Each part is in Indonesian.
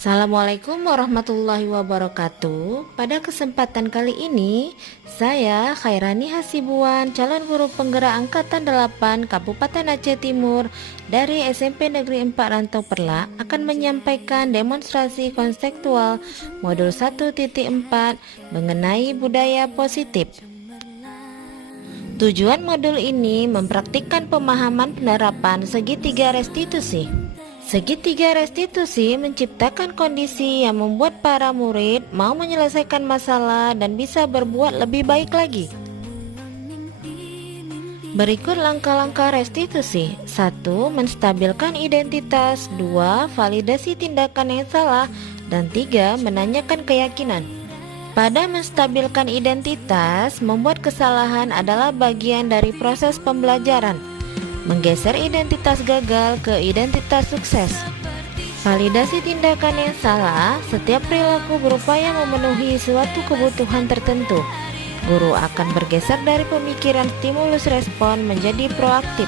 Assalamualaikum warahmatullahi wabarakatuh. Pada kesempatan kali ini, saya Khairani Hasibuan, calon guru penggerak Angkatan 8 Kabupaten Aceh Timur dari SMP Negeri 4 Rantau Perla akan menyampaikan demonstrasi konseptual modul 1.4 mengenai budaya positif. Tujuan modul ini mempraktikkan pemahaman penerapan segitiga restitusi. Segitiga restitusi menciptakan kondisi yang membuat para murid mau menyelesaikan masalah dan bisa berbuat lebih baik lagi. Berikut langkah-langkah restitusi. 1. Menstabilkan identitas. 2. Validasi tindakan yang salah. Dan 3. Menanyakan keyakinan. Pada menstabilkan identitas, membuat kesalahan adalah bagian dari proses pembelajaran. Menggeser identitas gagal ke identitas sukses. Validasi tindakan yang salah, setiap perilaku berupaya memenuhi suatu kebutuhan tertentu. Guru akan bergeser dari pemikiran stimulus respon menjadi proaktif.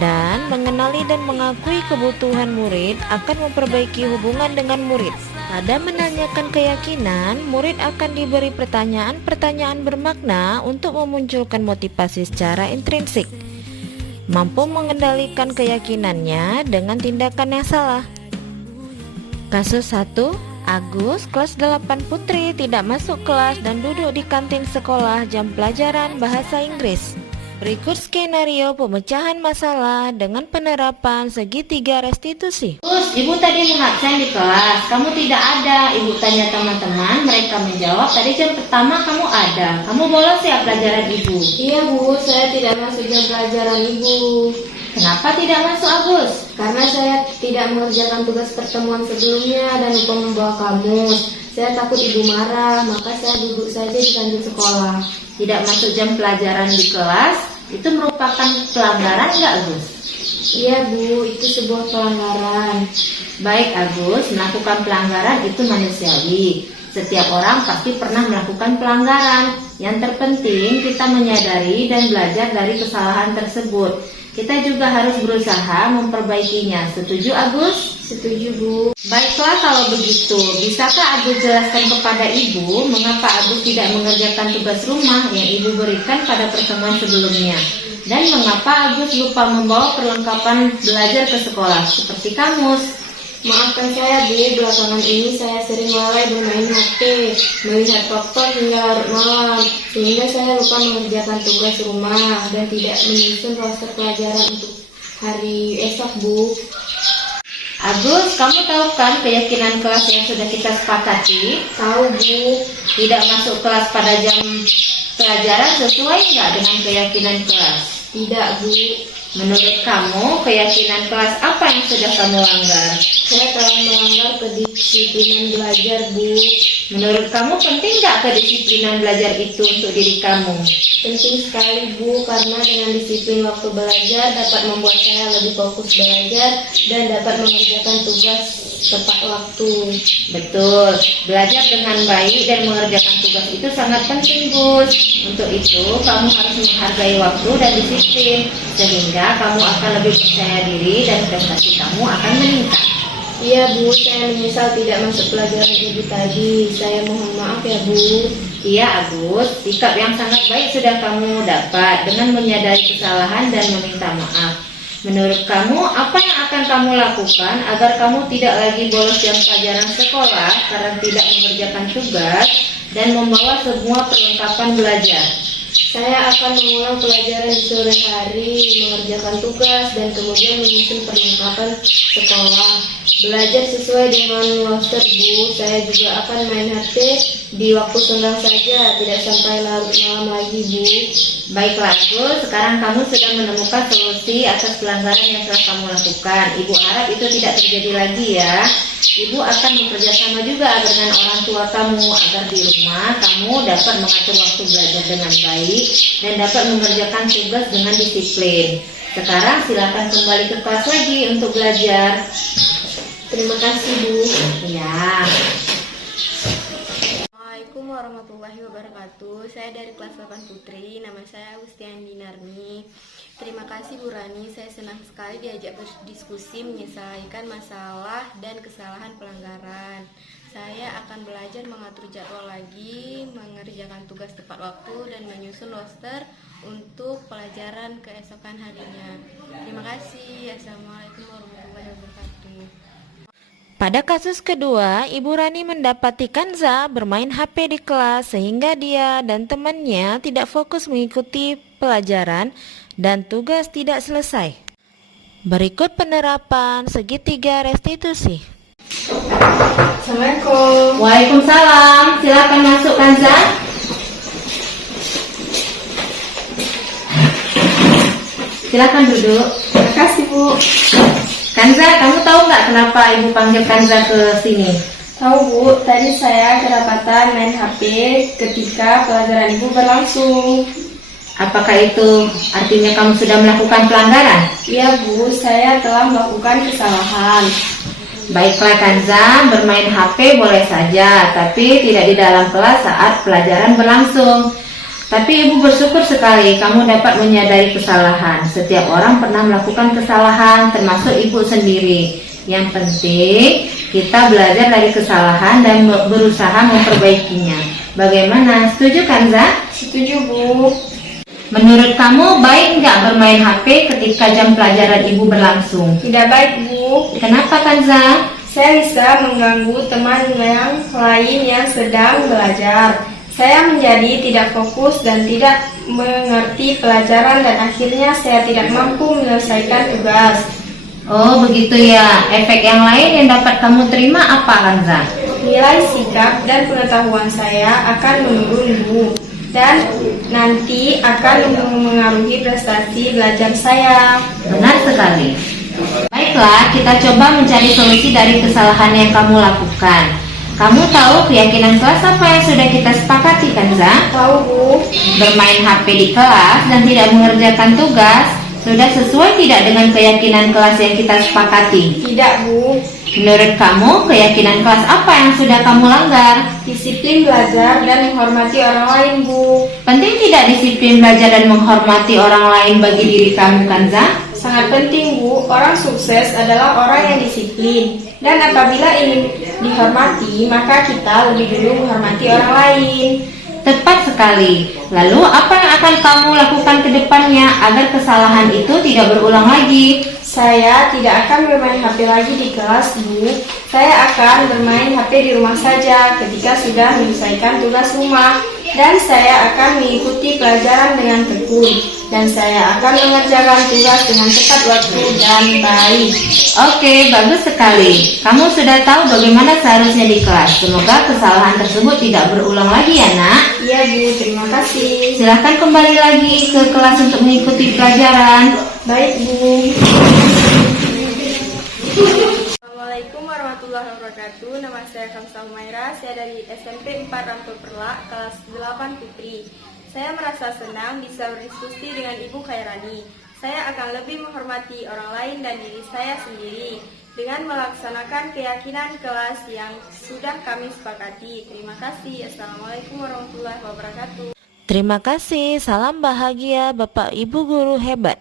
Dan mengenali dan mengakui kebutuhan murid akan memperbaiki hubungan dengan murid. Pada menanyakan keyakinan, murid akan diberi pertanyaan-pertanyaan bermakna untuk memunculkan motivasi secara intrinsik. Mampu mengendalikan keyakinannya dengan tindakan yang salah. Kasus 1. Agus, kelas 8 putri, tidak masuk kelas dan duduk di kantin sekolah jam pelajaran bahasa Inggris. Berikut skenario pemecahan masalah dengan penerapan segitiga restitusi. Terus, ibu tadi lihat saya di kelas, kamu tidak ada. Ibu tanya teman-teman, mereka menjawab, tadi jam pertama kamu ada. Kamu bolos ya pelajaran ibu? Iya Bu, saya tidak masuk jam pelajaran Ibu. Kenapa tidak masuk Agus? Karena saya tidak mengerjakan tugas pertemuan sebelumnya dan lupa membawa kamus. Saya takut Ibu marah, maka saya duduk saja di kantin sekolah. Tidak masuk jam pelajaran di kelas, itu merupakan pelanggaran nggak Agus? Iya Bu, itu sebuah pelanggaran. Baik Agus, melakukan pelanggaran itu manusiawi. Setiap orang pasti pernah melakukan pelanggaran. Yang terpenting kita menyadari dan belajar dari kesalahan tersebut. Kita juga harus berusaha memperbaikinya. Setuju Agus? Setuju Bu. Baiklah kalau begitu, bisakah Agus jelaskan kepada Ibu mengapa Agus tidak mengerjakan tugas rumah yang Ibu berikan pada pertemuan sebelumnya? Dan mengapa Agus lupa membawa perlengkapan belajar ke sekolah seperti kamus? Maafkan saya Bu, belakangan ini saya sering lalai bermain HP, melihat faktor hingga larut malam, sehingga saya lupa mengerjakan tugas rumah dan tidak menyusun roster pelajaran untuk hari esok Bu. Agus, kamu tahu kan keyakinan kelas yang sudah kita sepakati? Tahu Bu. Tidak masuk kelas pada jam pelajaran sesuai nggak dengan keyakinan kelas? Tidak Bu. Menurut kamu, keyakinan kelas apa yang sudah kamu langgar? Saya telah melanggar kedisiplinan belajar Bu. Menurut kamu penting nggak kedisiplinan belajar itu untuk diri kamu? Penting sekali Bu, karena dengan disiplin waktu belajar dapat membuat saya lebih fokus belajar dan dapat mengerjakan tugas tepat waktu. Betul, belajar dengan baik dan mengerjakan tugas itu sangat penting Gus. Untuk itu, kamu harus menghargai waktu dan disiplin, sehingga kamu akan lebih percaya diri dan prestasi kamu akan meningkat. Iya Bu, saya menyesal tidak masuk pelajaran Ibu tadi. Saya mohon maaf ya Bu. Iya Agus, sikap yang sangat baik sudah kamu dapat dengan menyadari kesalahan dan meminta maaf. Menurut kamu, apa yang akan kamu lakukan agar kamu tidak lagi bolos jam pelajaran sekolah karena tidak mengerjakan tugas dan membawa semua perlengkapan belajar? Saya akan mengulang pelajaran di sore hari, mengerjakan tugas, dan kemudian menyusun perlengkapan sekolah. Belajar sesuai dengan roster Bu. Saya juga akan main HP di waktu senggang saja, tidak sampai larut malam lagi Bu. Baiklah Agus, sekarang kamu sudah menemukan solusi atas pelanggaran yang telah kamu lakukan. Ibu harap itu tidak terjadi lagi ya. Ibu akan bekerja sama juga dengan orang tua kamu agar di rumah kamu dapat mengatur waktu belajar dengan baik dan dapat mengerjakan tugas dengan disiplin. Sekarang silakan kembali ke kelas lagi untuk belajar. Terima kasih Bu. Ya. Assalamualaikum warahmatullahi wabarakatuh. Saya dari kelas 8 Putri, nama saya Agustian Dinarni. Terima kasih Bu Rani, saya senang sekali diajak berdiskusi menyelesaikan masalah dan kesalahan pelanggaran. saya akan belajar mengatur jadwal lagi, mengerjakan tugas tepat waktu, dan menyusun roster untuk pelajaran keesokan harinya. Terima kasih. Assalamualaikum warahmatullahi wabarakatuh. Pada kasus kedua, Ibu Rani mendapati Kanza bermain HP di kelas sehingga dia dan temannya tidak fokus mengikuti pelajaran dan tugas tidak selesai. Berikut penerapan segitiga restitusi. Assalamualaikum. Waalaikumsalam. Silakan masuk Kanza. Silakan duduk. Terima kasih, Bu. Kanza, kamu tahu nggak kenapa Ibu panggil Kanza ke sini? Tahu, Bu, tadi saya kedapatan main HP ketika pelajaran Ibu berlangsung. Apakah itu artinya kamu sudah melakukan pelanggaran? Iya, Bu, saya telah melakukan kesalahan. Baiklah Kanza, bermain HP boleh saja, tapi tidak di dalam kelas saat pelajaran berlangsung. Tapi Ibu bersyukur sekali kamu dapat menyadari kesalahan. Setiap orang pernah melakukan kesalahan, termasuk Ibu sendiri. Yang penting kita belajar dari kesalahan dan berusaha memperbaikinya. Bagaimana? Setuju Kanza? Setuju, Bu. Menurut kamu baik nggak bermain HP ketika jam pelajaran Ibu berlangsung? Tidak baik, Bu. Kenapa Kanza? Saya bisa mengganggu teman yang lain yang sedang belajar. Saya menjadi tidak fokus dan tidak mengerti pelajaran dan akhirnya saya tidak mampu menyelesaikan tugas. Oh begitu ya. Efek yang lain yang dapat kamu terima apa Kanza? Nilai sikap dan pengetahuan saya akan menurun, Bu. Dan nanti akan mengaruhi prestasi belajar saya. Benar sekali. Baiklah, kita coba mencari solusi dari kesalahan yang kamu lakukan. Kamu tahu keyakinan kelas apa yang sudah kita sepakati, Kanza? Tahu, Bu. Bermain HP di kelas dan tidak mengerjakan tugas sudah sesuai tidak dengan keyakinan kelas yang kita sepakati? Tidak, Bu. Menurut kamu, keyakinan kelas apa yang sudah kamu langgar? Disiplin belajar dan menghormati orang lain, Bu. Penting tidak disiplin belajar dan menghormati orang lain bagi diri kamu, Kanza? Sangat penting, Bu. Orang sukses adalah orang yang disiplin. Dan apabila ingin dihormati, maka kita lebih dulu menghormati orang lain. Tepat sekali. Lalu apa yang akan kamu lakukan ke depannya agar kesalahan itu tidak berulang lagi? Saya tidak akan bermain HP lagi di kelas, Bu. Saya akan bermain HP di rumah saja ketika sudah menyelesaikan tugas rumah. Dan saya akan mengikuti pelajaran dengan tekun. Dan saya akan mengerjakan tugas dengan tepat waktu dan baik. Oke, bagus sekali. Kamu sudah tahu bagaimana seharusnya di kelas. Semoga kesalahan tersebut tidak berulang lagi ya, Nak. Iya, Bu. Terima kasih. Silahkan kembali lagi ke kelas untuk mengikuti pelajaran. Baik, Bu. Assalamualaikum warahmatullahi wabarakatuh. Nama saya Kamsa Humaira. Saya dari SMP 4 Rampul Perlak, kelas 8 Putri. Saya merasa senang bisa berdiskusi dengan Ibu Khairani. Saya akan lebih menghormati orang lain dan diri saya sendiri dengan melaksanakan keyakinan kelas yang sudah kami sepakati. Terima kasih. Assalamualaikum warahmatullahi wabarakatuh. Terima kasih, salam bahagia Bapak Ibu guru hebat.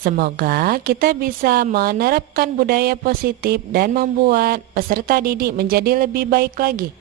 Semoga kita bisa menerapkan budaya positif dan membuat peserta didik menjadi lebih baik lagi.